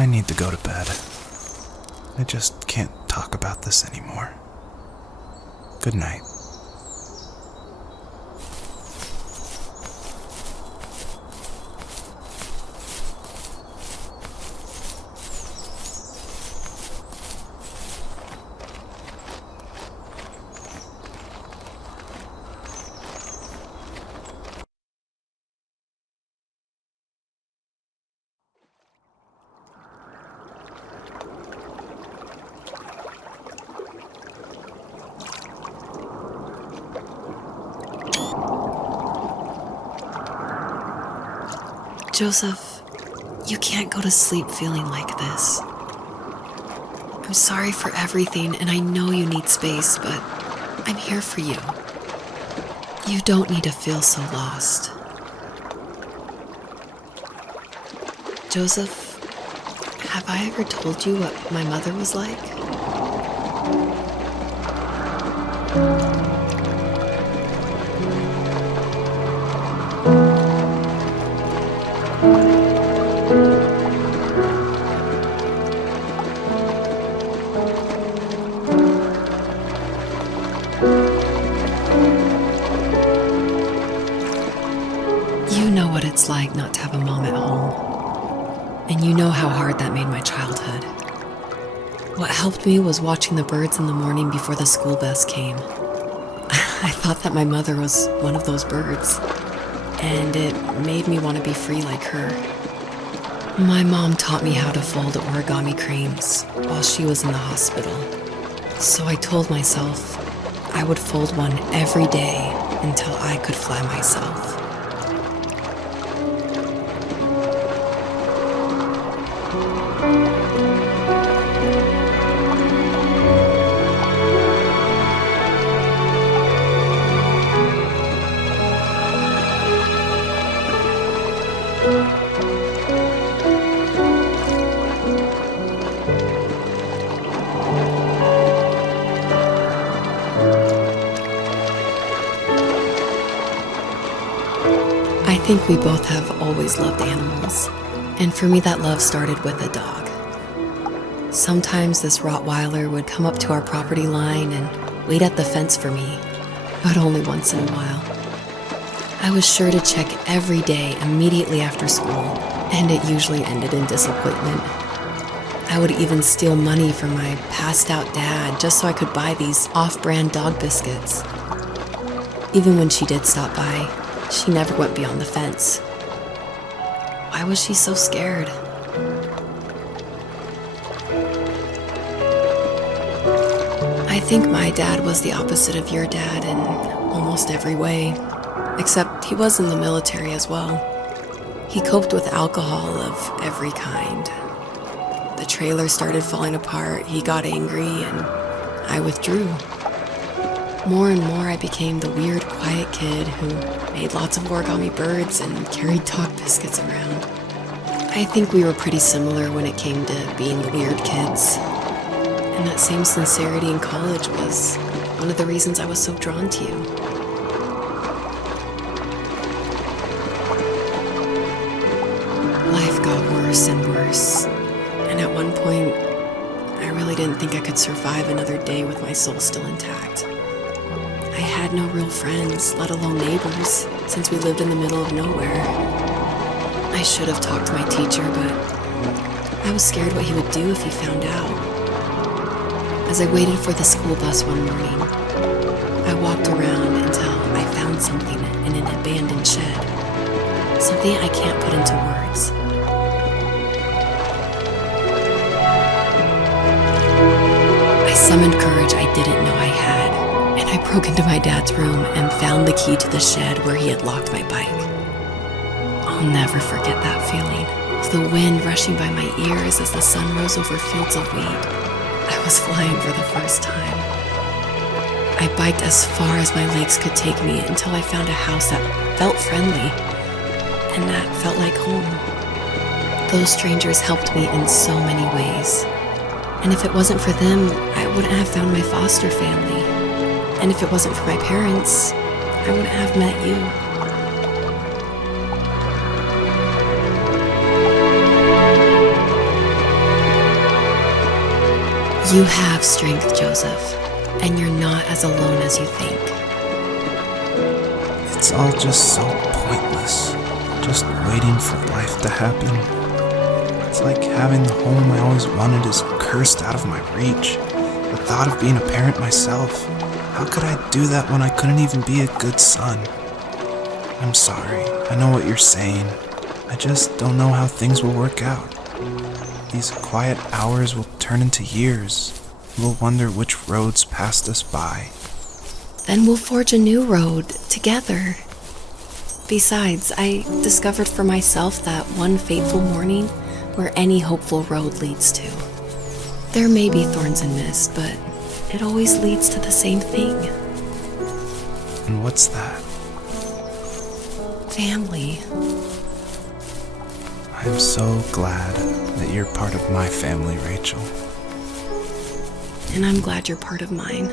I need to go to bed. I just can't talk about this anymore. Good night. Joseph, you can't go to sleep feeling like this. I'm sorry for everything, and I know you need space, but I'm here for you. You don't need to feel so lost. Joseph, have I ever told you what my mother was like? You know what it's like not to have a mom at home. And you know how hard that made my childhood. What helped me was watching the birds in the morning before the school bus came. I thought that my mother was one of those birds, and it made me want to be free like her. My mom taught me how to fold origami cranes while she was in the hospital. So I told myself I would fold one every day until I could fly myself. I think we both have always loved animals, and for me that love started with a dog. Sometimes this Rottweiler would come up to our property line and wait at the fence for me, but only once in a while. I was sure to check every day immediately after school, and it usually ended in disappointment. I would even steal money from my passed out dad just so I could buy these off-brand dog biscuits. Even when she did stop by, she never went beyond the fence. Why was she so scared? I think my dad was the opposite of your dad in almost every way, except he was in the military as well. He coped with alcohol of every kind. The trailer started falling apart, he got angry, and I withdrew. More and more I became the weird, quiet kid who made lots of origami birds and carried dog biscuits around. I think we were pretty similar when it came to being the weird kids. And that same sincerity in college was one of the reasons I was so drawn to you. Life got worse and worse, and at one point, I really didn't think I could survive another day with my soul still intact. I had no real friends, let alone neighbors, since we lived in the middle of nowhere. I should have talked to my teacher, but I was scared what he would do if he found out. As I waited for the school bus one morning, I walked around until I found something in an abandoned shed. Something I can't put into words. I summoned courage I didn't know I had, and I broke into my dad's room and found the key to the shed where he had locked my bike. I'll never forget that feeling, with the wind rushing by my ears as the sun rose over fields of wheat. I was flying for the first time. I biked as far as my legs could take me until I found a house that felt friendly, and that felt like home. Those strangers helped me in so many ways. And if it wasn't for them, I wouldn't have found my foster family. And if it wasn't for my parents, I wouldn't have met you. You have strength, Joseph, and you're not as alone as you think. It's all just so pointless. Just waiting for life to happen. It's like having the home I always wanted is cursed out of my reach. The thought of being a parent myself. How could I do that when I couldn't even be a good son? I'm sorry. I know what you're saying. I just don't know how things will work out. These quiet hours will turn into years. We'll wonder which roads passed us by. Then we'll forge a new road together. Besides, I discovered for myself that one fateful morning where any hopeful road leads to. There may be thorns and mist, but it always leads to the same thing. And what's that? Family. I'm so glad that you're part of my family, Rachel. And I'm glad you're part of mine.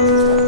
you.